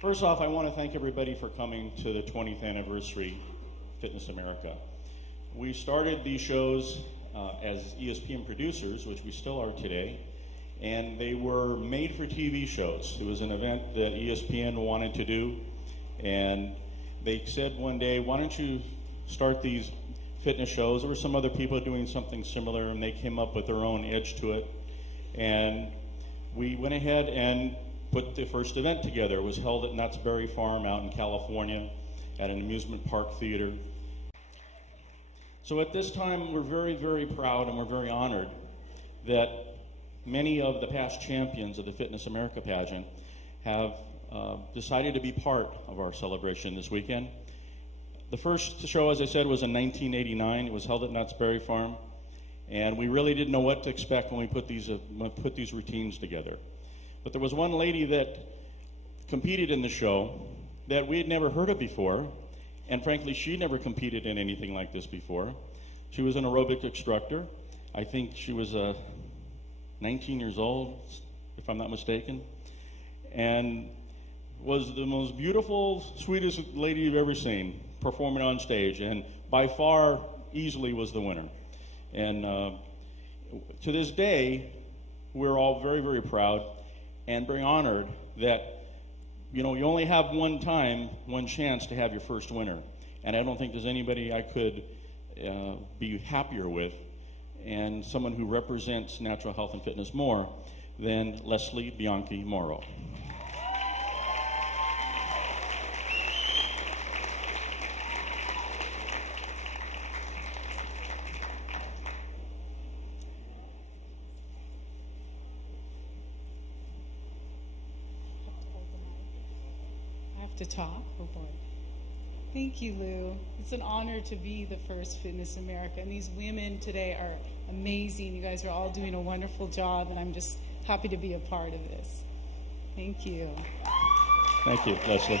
First off, I want to thank everybody for coming to the 20th anniversary Fitness America. We started these shows as ESPN producers, which we still are today, and they were made for TV shows. It was an event that ESPN wanted to do, and they said one day, why don't you start these fitness shows? There were some other people doing something similar, and they came up with their own edge to it. And we went ahead and put the first event together. It was held at Knott's Berry Farm out in California at an amusement park theater. So at this time, we're very, very proud and we're very honored that many of the past champions of the Fitness America pageant have decided to be part of our celebration this weekend. The first show, as I said, was in 1989. It was held at Knott's Berry Farm, and we really didn't know what to expect when we put these routines together. But there was one lady that competed in the show that we had never heard of before, and frankly, she never competed in anything like this before. She was an aerobic instructor. I think she was 19 years old, if I'm not mistaken, and was the most beautiful, sweetest lady you've ever seen performing on stage, and by far, easily was the winner. And to this day, we're all very, very proud and very honored that, you know, you only have one chance to have your first winner. And I don't think there's anybody I could be happier with, and someone who represents natural health and fitness more than Leslie Bianchi Morrow. To talk. Oh boy. Thank you, Lou. It's an honor to be the first Fitness America, and these women today are amazing. You guys are all doing a wonderful job, and I'm just happy to be a part of this. Thank you. Thank you, Leslie.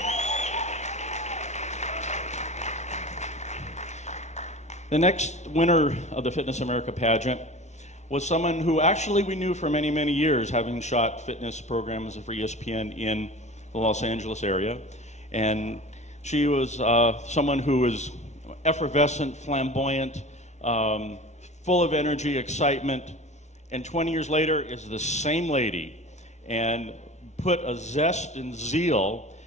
The next winner of the Fitness America pageant was someone who actually we knew for many, many years, having shot fitness programs for ESPN in the Los Angeles area. And she was someone who was effervescent, flamboyant, full of energy, excitement, and 20 years later is the same lady and put a zest and zeal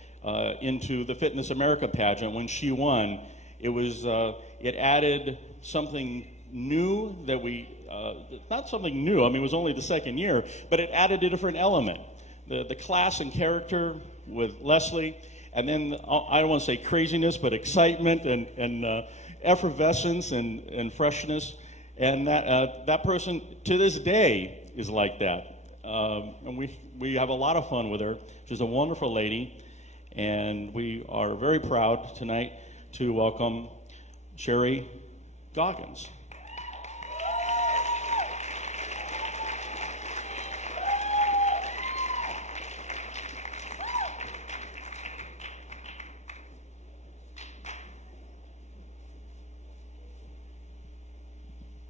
into the Fitness America pageant. When she won, it added something new that not something new, I mean, it was only the second year, but it added a different element. The class and character with Leslie, and then I don't want to say craziness, but excitement and effervescence and freshness, and that person to this day is like that. And we have a lot of fun with her. She's a wonderful lady, and we are very proud tonight to welcome Sherry Goggins.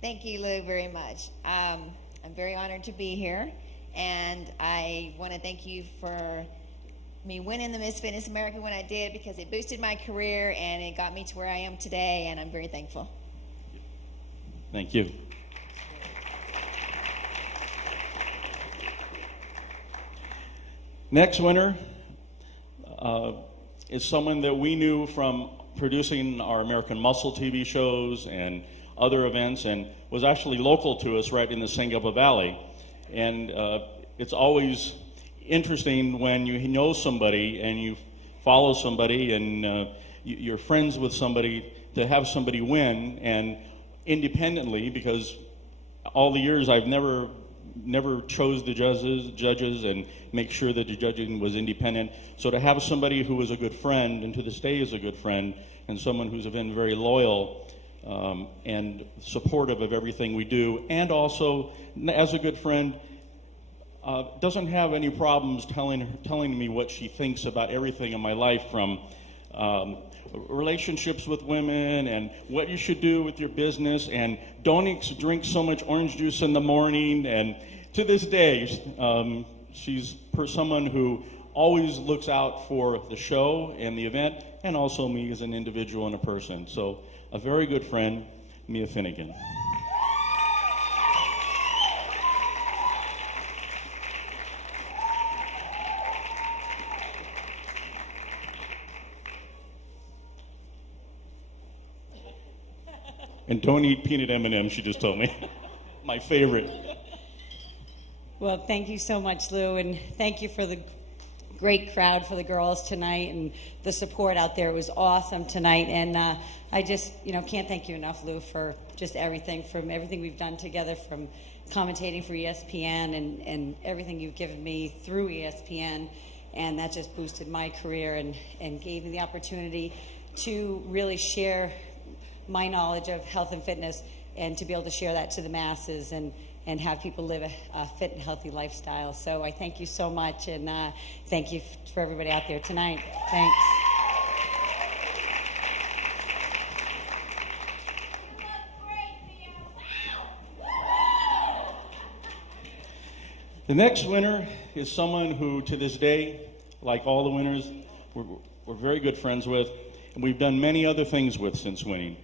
Thank you, Lou, very much. I'm very honored to be here, and I want to thank you for me winning the Miss Fitness America when I did, because it boosted my career and it got me to where I am today, and I'm very thankful. Thank you. Next winner is someone that we knew from producing our American Muscle TV shows and other events, and was actually local to us right in the San Gabriel Valley. And it's always interesting when you know somebody and you follow somebody and you're friends with somebody, to have somebody win, and independently, because all the years I've never chose the judges and make sure that the judging was independent. So to have somebody who was a good friend, and to this day is a good friend, and someone who's been very loyal and supportive of everything we do, and also, as a good friend, doesn't have any problems telling me what she thinks about everything in my life, from relationships with women and what you should do with your business, and don't drink so much orange juice in the morning. And to this day, she's someone who always looks out for the show and the event, and also me as an individual and a person. So a very good friend, Mia Finnegan. And don't eat peanut M&Ms, she just told me. My favorite. Well, thank you so much, Lou, and thank you for the great crowd for the girls tonight and the support out there. It was awesome tonight, and I just, can't thank you enough, Lou, for just everything, from everything we've done together, from commentating for ESPN and everything you've given me through ESPN, and that just boosted my career and gave me the opportunity to really share my knowledge of health and fitness and to be able to share that to the masses and have people live a fit and healthy lifestyle. So I thank you so much, and thank you for everybody out there tonight. Thanks. The next winner is someone who, to this day, like all the winners, we're very good friends with, and we've done many other things with since winning.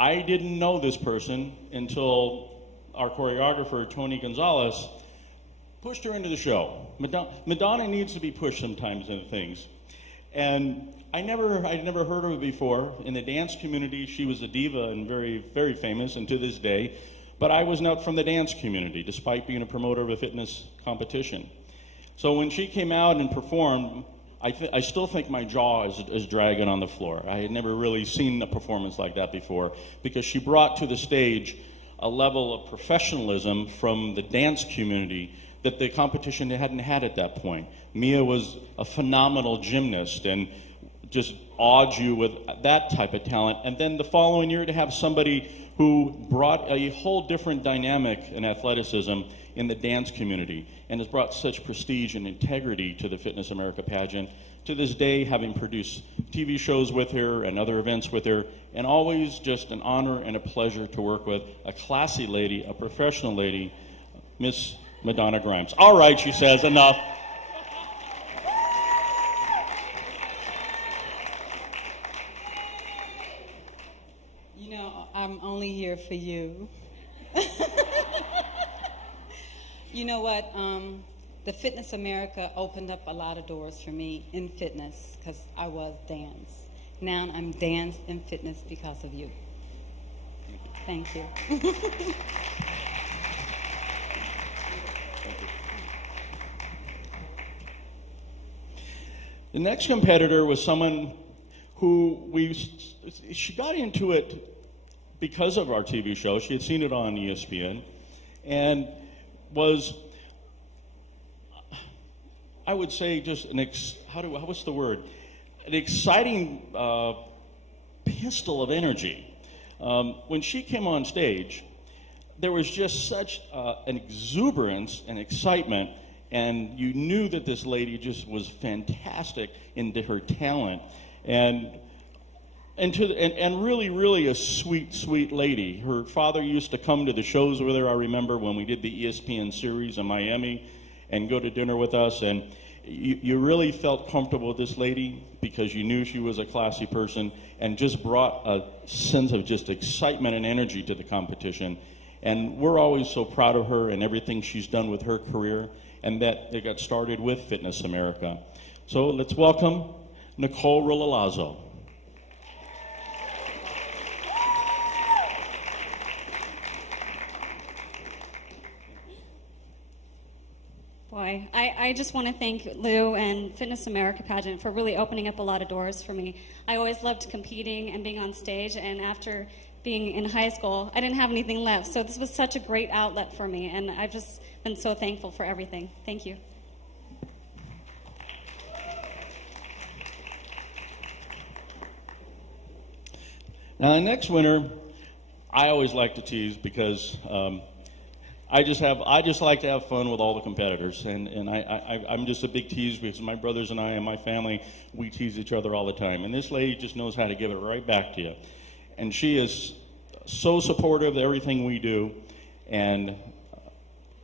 I didn't know this person until our choreographer, Tony Gonzalez, pushed her into the show. Madonna needs to be pushed sometimes into things. And I'd never heard of her before. In the dance community, she was a diva and very, very famous, and to this day. But I was not from the dance community, despite being a promoter of a fitness competition. So when she came out and performed, I still think my jaw is dragging on the floor. I had never really seen a performance like that before, because she brought to the stage a level of professionalism from the dance community that the competition hadn't had at that point. Mia was a phenomenal gymnast and just awed you with that type of talent. And then the following year to have somebody who brought a whole different dynamic and athleticism in the dance community and has brought such prestige and integrity to the Fitness America pageant. To this day, having produced TV shows with her and other events with her, and always just an honor and a pleasure to work with a classy lady, a professional lady, Miss Madonna Grimes. All right, she says, enough. I'm only here for you. You know what? The Fitness America opened up a lot of doors for me in fitness because I was dance. Now I'm dance and fitness because of you. Thank you. The next competitor was someone who she got into it because of our TV show. She had seen it on ESPN and was, I would say, just what's the word? An exciting pistol of energy. When she came on stage, there was just such an exuberance and excitement, and you knew that this lady just was fantastic in her talent, and really, really a sweet, sweet lady. Her father used to come to the shows with her, I remember, when we did the ESPN series in Miami, and go to dinner with us, and you really felt comfortable with this lady because you knew she was a classy person and just brought a sense of just excitement and energy to the competition. And we're always so proud of her and everything she's done with her career, and that it got started with Fitness America. So let's welcome Nicole Rolalazo. Boy, I just want to thank Lou and Fitness America pageant for really opening up a lot of doors for me. I always loved competing and being on stage, and after being in high school, I didn't have anything left. So this was such a great outlet for me, and I've just been so thankful for everything. Thank you. Now, the next winner, I always like to tease because I just like to have fun with all the competitors, and I'm just a big tease because my brothers and I and my family, we tease each other all the time, and this lady just knows how to give it right back to you, and she is so supportive of everything we do, and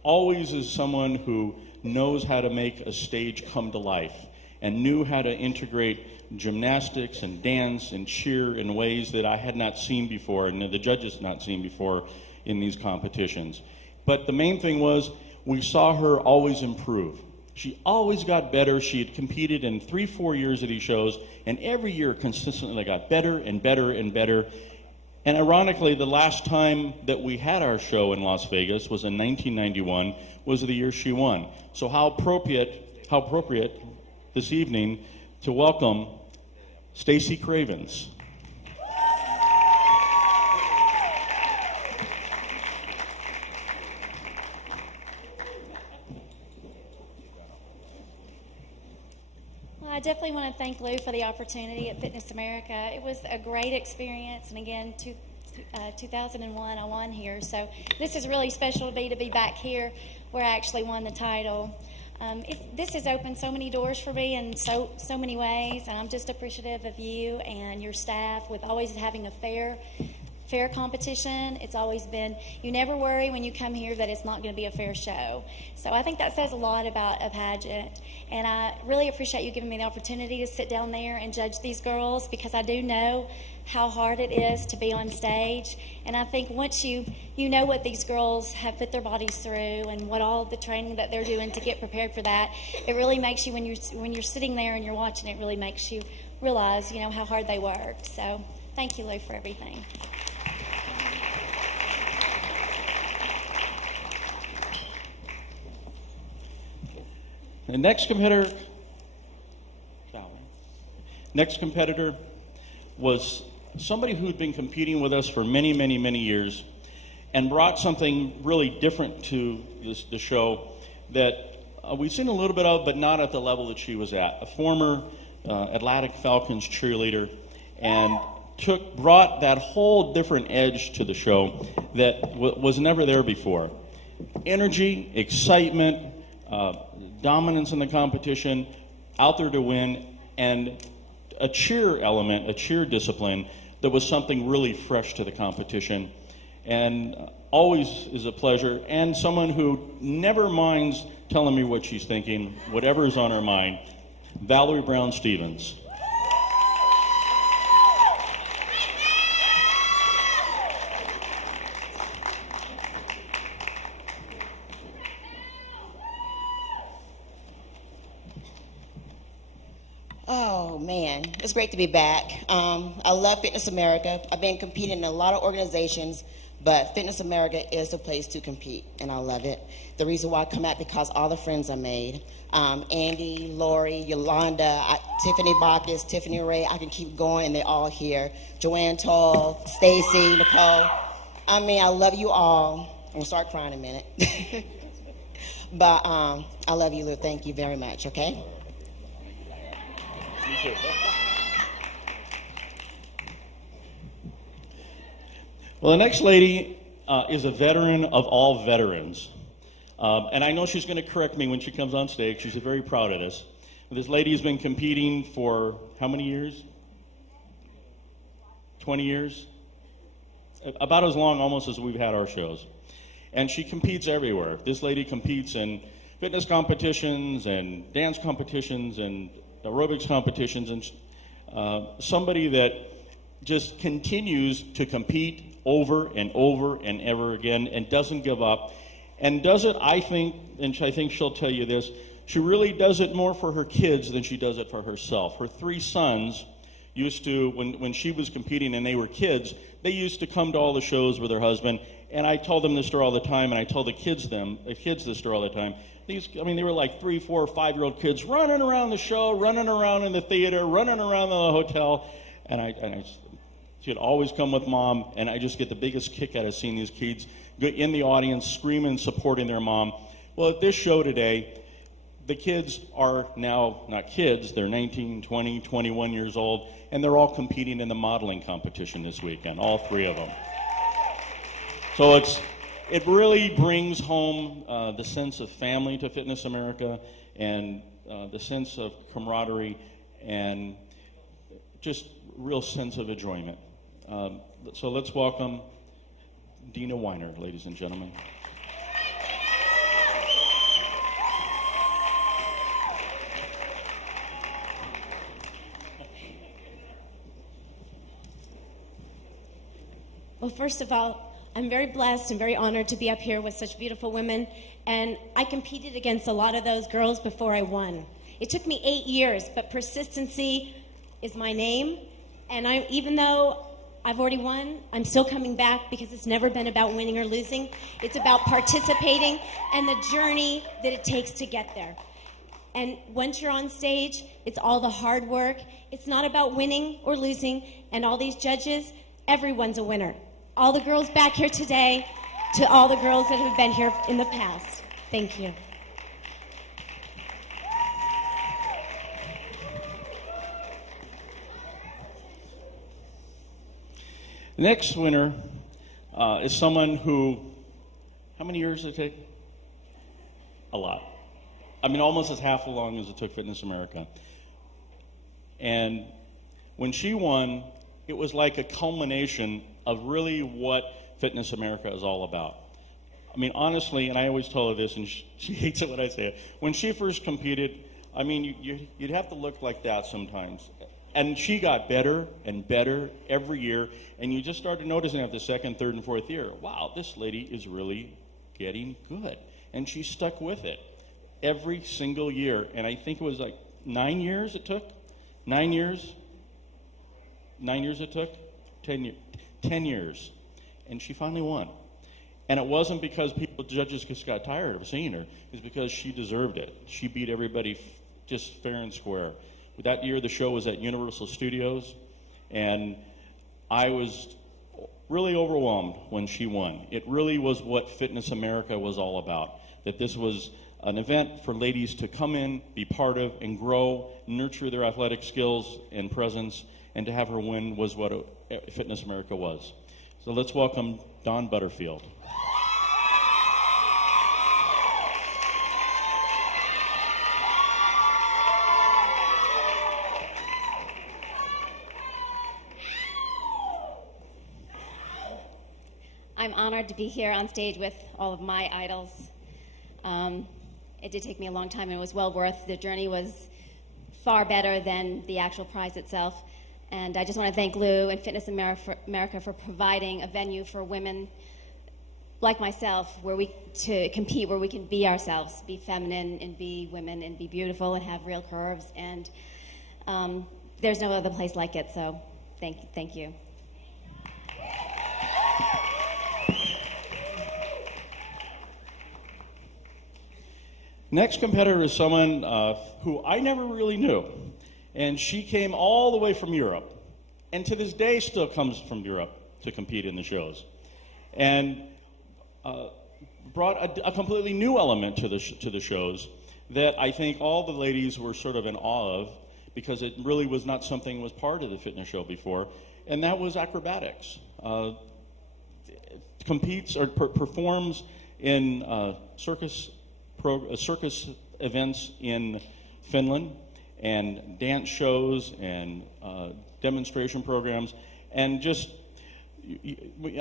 always is someone who knows how to make a stage come to life and knew how to integrate gymnastics and dance and cheer in ways that I had not seen before and the judges had not seen before in these competitions. But the main thing was we saw her always improve. She always got better. She had competed in 3-4 years of these shows, and every year consistently got better and better and better. And ironically, the last time that we had our show in Las Vegas was in 1991, was the year she won. So how appropriate this evening to welcome Stacey Cravens. I definitely want to thank Lou for the opportunity at Fitness America. It was a great experience, and again, 2001 I won here, so this is really special to be back here where I actually won the title. This has opened so many doors for me in so many ways, and I'm just appreciative of you and your staff with always having a fair competition. It's always been, you never worry when you come here that it's not going to be a fair show. So I think that says a lot about a pageant, and I really appreciate you giving me the opportunity to sit down there and judge these girls, because I do know how hard it is to be on stage. And I think once you know what these girls have put their bodies through and what all the training that they're doing to get prepared for that, it really makes you, when you're sitting there and you're watching, it really makes you realize, how hard they worked. So thank you, Lou, for everything. The next competitor was somebody who had been competing with us for many, many, many years and brought something really different to the show that we've seen a little bit of, but not at the level that she was at. A former Atlantic Falcons cheerleader, and brought that whole different edge to the show that was never there before. Energy, excitement, dominance in the competition, out there to win, and a cheer element, a cheer discipline that was something really fresh to the competition, and always is a pleasure, and someone who never minds telling me what she's thinking, whatever is on her mind, Valerie Brown Stevens. Oh, man, it's great to be back. I love Fitness America. I've been competing in a lot of organizations, but Fitness America is the place to compete, and I love it. The reason why I come out, because all the friends I made, Andy, Lori, Yolanda, Tiffany Bacchus, Tiffany Ray, I can keep going, and they're all here. Joanne Toll, Stacy, Nicole. I mean, I love you all. I'm going to start crying in a minute. But I love you, Lou. Thank you very much, okay? Well, the next lady is a veteran of all veterans. And I know she's going to correct me when she comes on stage. She's very proud of this. This lady has been competing for how many years? 20 years? About as long almost as we've had our shows. And she competes everywhere. This lady competes in fitness competitions and dance competitions and aerobics competitions, and somebody that just continues to compete over and over and ever again and doesn't give up, and does it, I think, and I think she'll tell you this, she really does it more for her kids than she does it for herself. Her 3 sons used to, when she was competing and they were kids, they used to come to all the shows with her husband, and I told them this story all the time, and I tell the kids this story all the time. They were like 3, 4, 5-year-old kids running around the show, running around in the theater, running around the hotel, and she'd always come with Mom, and I just get the biggest kick out of seeing these kids in the audience screaming, supporting their mom. Well, at this show today, the kids are now not kids, they're 19, 20, 21 years old, and they're all competing in the modeling competition this weekend, all 3 of them. So it really brings home the sense of family to Fitness America, and the sense of camaraderie, and just real sense of enjoyment. So let's welcome Dina Weiner, ladies and gentlemen. Well, first of all, I'm very blessed and very honored to be up here with such beautiful women, and I competed against a lot of those girls before I won. It took me 8 years, but persistency is my name, and even though I've already won, I'm still coming back because it's never been about winning or losing. It's about participating and the journey that it takes to get there. And once you're on stage, it's all the hard work. It's not about winning or losing, and all these judges, everyone's a winner. All the girls back here today, to all the girls that have been here in the past. Thank you. The next winner is someone who, how many years did it take? A lot. I mean, almost as half as long as it took Fitness America. And when she won, it was like a culmination of really what Fitness America is all about. I mean, honestly, and I always tell her this, and she hates it when I say it, when she first competed, I mean, you'd have to look like that sometimes. And she got better and better every year, and you just started noticing after the second, third, and fourth year, wow, this lady is really getting good. And she stuck with it every single year. And I think it was like 9 years it took? 9 years? 9 years it took? 10 years. 10 years. And she finally won. And it wasn't because judges just got tired of seeing her. It's because she deserved it. She beat everybody just fair and square. That year, the show was at Universal Studios, and I was really overwhelmed when she won. It really was what Fitness America was all about, that this was an event for ladies to come in, be part of, and grow, nurture their athletic skills and presence, and to have her win was what Fitness America was. So let's welcome Dawn Butterfield. I'm honored to be here on stage with all of my idols. It did take me a long time, and it was well worth. The journey was far better than the actual prize itself. And I just want to thank Lou and Fitness America for providing a venue for women like myself to compete where we can be ourselves, be feminine and be women and be beautiful and have real curves. And there's no other place like it, so thank you. Next competitor is someone who I never really knew, and she came all the way from Europe, and to this day still comes from Europe to compete in the shows, and brought a completely new element to the shows that I think all the ladies were sort of in awe of, because it really was not something that was part of the fitness show before, and that was acrobatics. Competes or performs in circus events in Finland, and dance shows and demonstration programs, and just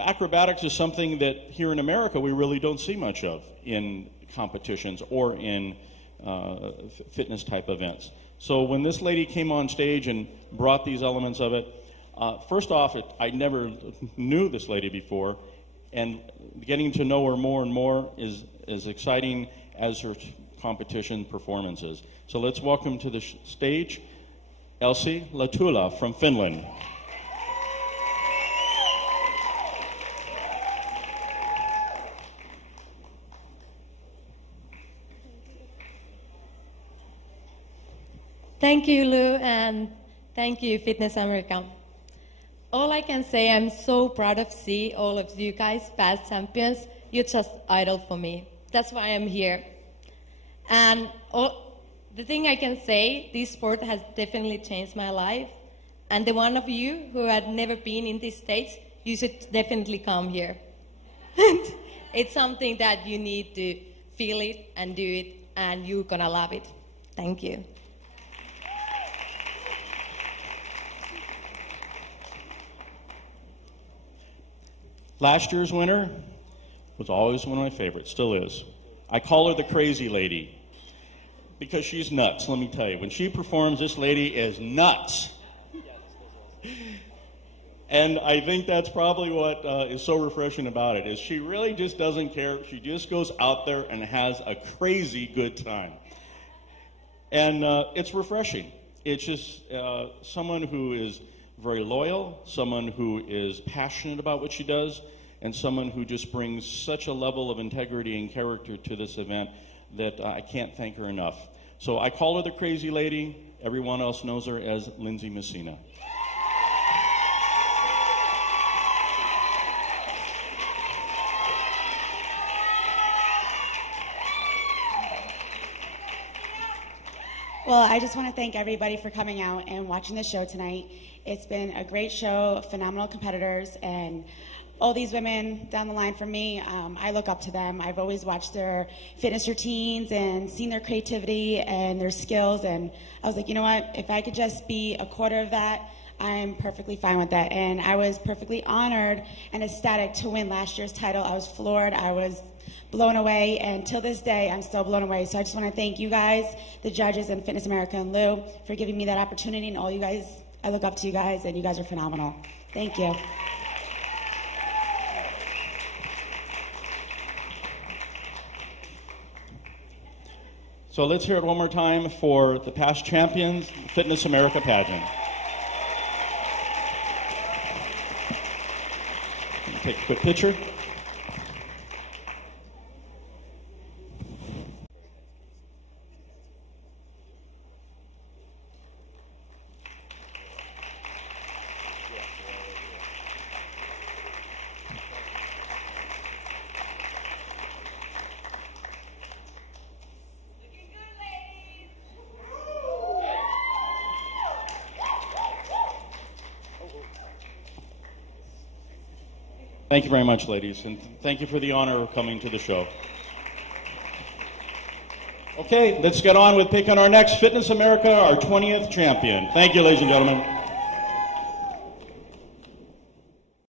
acrobatics is something that here in America we really don't see much of in competitions or in fitness type events. So when this lady came on stage and brought these elements of it, first off, I never knew this lady before, and getting to know her more and more is as exciting as her competition performances. So let's welcome to the stage Elsie Latula from Finland. Thank you, Lou, and thank you, Fitness America. All I can say, I'm so proud of see all of you guys, past champions. You're just idol for me. That's why I'm here. And the thing I can say, this sport has definitely changed my life. And the one of you who had never been in this stage, you should definitely come here. It's something that you need to feel it and do it, and you're gonna love it. Thank you. Last year's winner was always one of my favorites, still is. I call her the crazy lady because she's nuts, let me tell you. When she performs, this lady is nuts. And I think that's probably what is so refreshing about it, is she really just doesn't care. She just goes out there and has a crazy good time. And it's refreshing. It's just someone who is very loyal, someone who is passionate about what she does, and someone who just brings such a level of integrity and character to this event that I can't thank her enough. So I call her the Crazy Lady. Everyone else knows her as Lindsay Messina. Well, I just want to thank everybody for coming out and watching the show tonight. It's been a great show, phenomenal competitors, and all these women down the line from me, I look up to them. I've always watched their fitness routines and seen their creativity and their skills, and I was like, you know what, if I could just be a quarter of that, I'm perfectly fine with that. And I was perfectly honored and ecstatic to win last year's title. I was floored. I was blown away, and till this day, I'm still blown away. So I just want to thank you guys, the judges, and Fitness America and Lou for giving me that opportunity, and all you guys. I look up to you guys, and you guys are phenomenal. Thank you. So let's hear it one more time for the past champions, Fitness America pageant. Take a quick picture. Thank you very much, ladies, and thank you for the honor of coming to the show. Okay, let's get on with picking our next Fitness America, our 20th champion. Thank you, ladies and gentlemen.